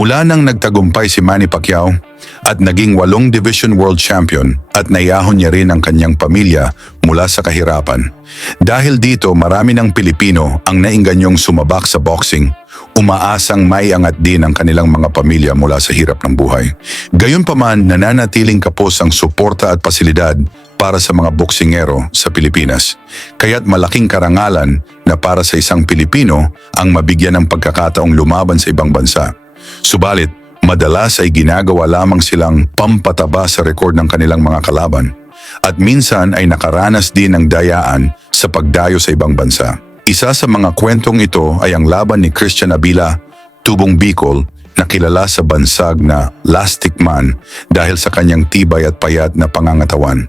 Mula nang nagtagumpay si Manny Pacquiao at naging 8 Division World Champion at naiyahon niya rin ang kanyang pamilya mula sa kahirapan. Dahil dito marami ng Pilipino ang naingganyong sumabak sa boxing, umaasang maiangat din ang kanilang mga pamilya mula sa hirap ng buhay. Gayunpaman, nananatiling kapos ang suporta at pasilidad para sa mga boksingero sa Pilipinas. Kaya't malaking karangalan na para sa isang Pilipino ang mabigyan ng pagkakataong lumaban sa ibang bansa. Subalit, madalas ay ginagawa lamang silang pampataba sa rekord ng kanilang mga kalaban at minsan ay nakaranas din ng dayaan sa pagdayo sa ibang bansa. Isa sa mga kwentong ito ay ang laban ni Christian Abila, Tubong Bicol, na kilala sa bansag na Lastic Man dahil sa kanyang tibay at payat na pangangatawan.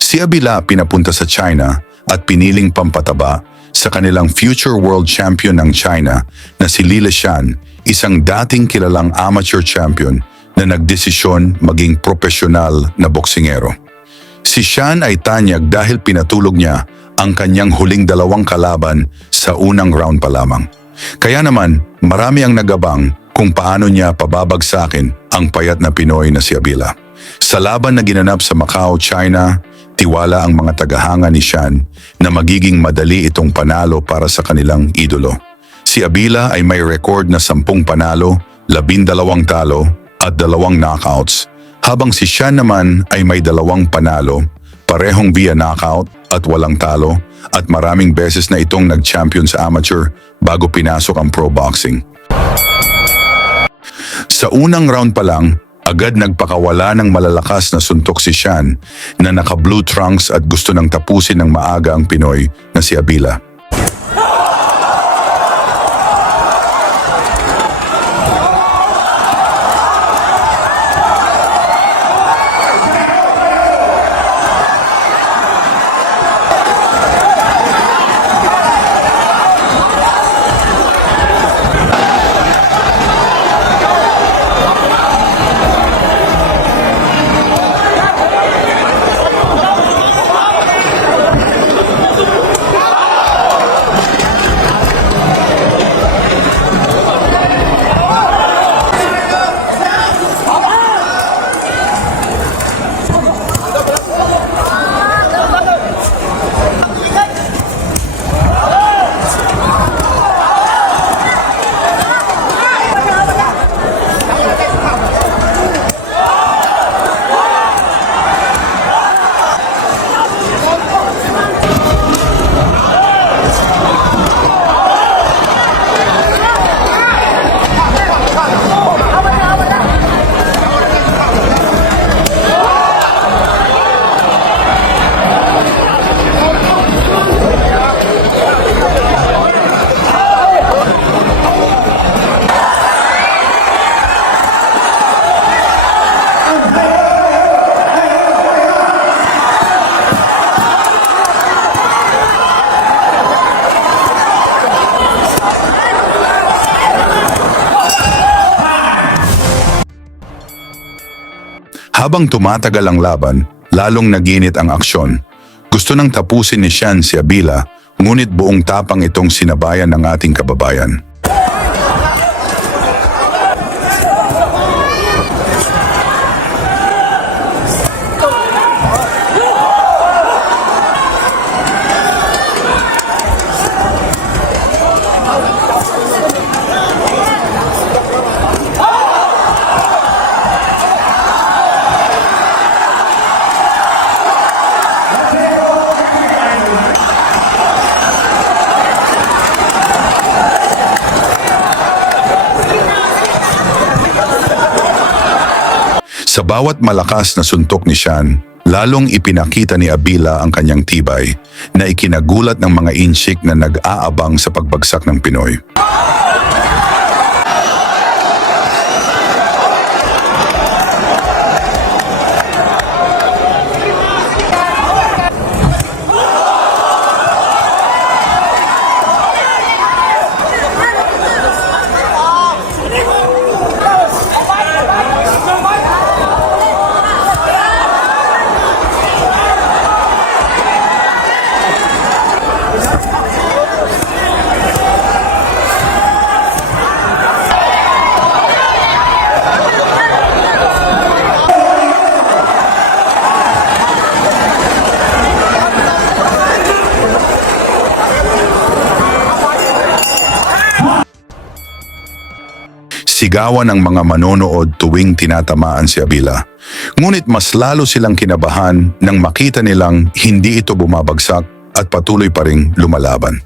Si Abila pinapunta sa China at piniling pampataba sa kanilang future world champion ng China na si Li Leshan, isang dating kilalang amateur champion na nagdesisyon maging profesional na boksingero. Si Shan ay tanyag dahil pinatulog niya ang kanyang huling 2 kalaban sa unang round pa lamang. Kaya naman, marami ang nagabang kung paano niya pababagsakin ang payat na Pinoy na si Abila. Sa laban na ginanap sa Macau, China, tiwala ang mga tagahanga ni Shan na magiging madali itong panalo para sa kanilang idolo. Si Abila ay may record na 10 panalo, 12 talo at 2 knockouts, habang si Shan naman ay may 2 panalo, parehong via knockout at walang talo, at maraming beses na itong nag-champion sa amateur bago pinasok ang pro boxing. Sa unang round pa lang, agad nagpakawala ng malalakas na suntok si Shan na naka-blue trunks at gusto nang tapusin ng maaga ang Pinoy na si Abila. Habang tumatagal ang laban, lalong naginit ang aksyon. Gusto nang tapusin ni Shan si Abila, ngunit buong tapang itong sinabayan ng ating kababayan. Sa bawat malakas na suntok ni Shan, lalong ipinakita ni Abila ang kanyang tibay na ikinagulat ng mga insik na nag-aabang sa pagbagsak ng Pinoy. sigawan ng mga manonood tuwing tinatamaan si Abila. Ngunit mas lalo silang kinabahan nang makita nilang hindi ito bumabagsak at patuloy pa ring lumalaban.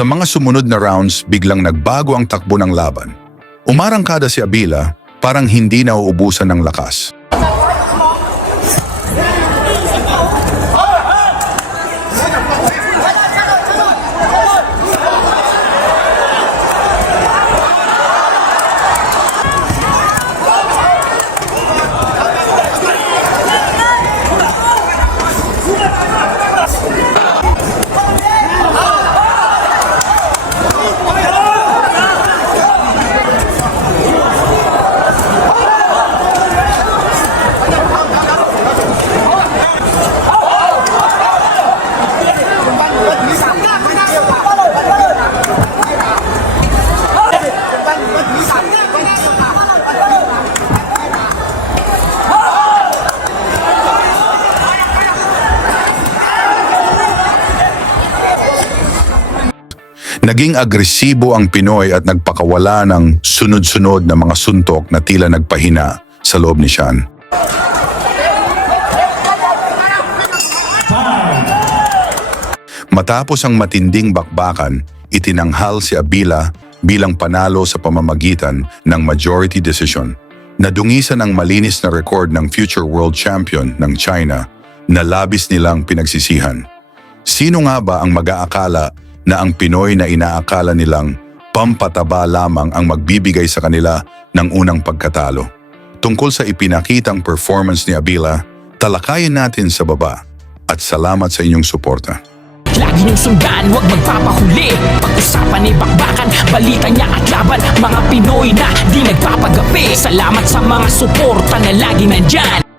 Sa mga sumunod na rounds, biglang nagbago ang takbo ng laban. Umarangkada si Abila, parang hindi nauubusan ng lakas. Naging agresibo ang Pinoy at nagpakawala ng sunod-sunod na mga suntok na tila nagpahina sa loob ni Sean. Matapos ang matinding bakbakan, itinanghal si Abila bilang panalo sa pamamagitan ng majority decision. Nadungisan ang malinis na record ng future world champion ng China na labis nilang pinagsisihan. Sino nga ba ang mag-aakala na ang Pinoy na inaakala nilang pampataba lamang ang magbibigay sa kanila ng unang pagkatalo? Tungkol sa ipinakitang performance ni Abila, talakayin natin sa baba at salamat sa inyong suporta. Lagi niyong sundan, huwag magpapahuli. Pag-usapan ay bakbakan, balita niya at laban. Mga Pinoy na di nagpapagapi. Salamat sa mga suporta na lagi nandyan.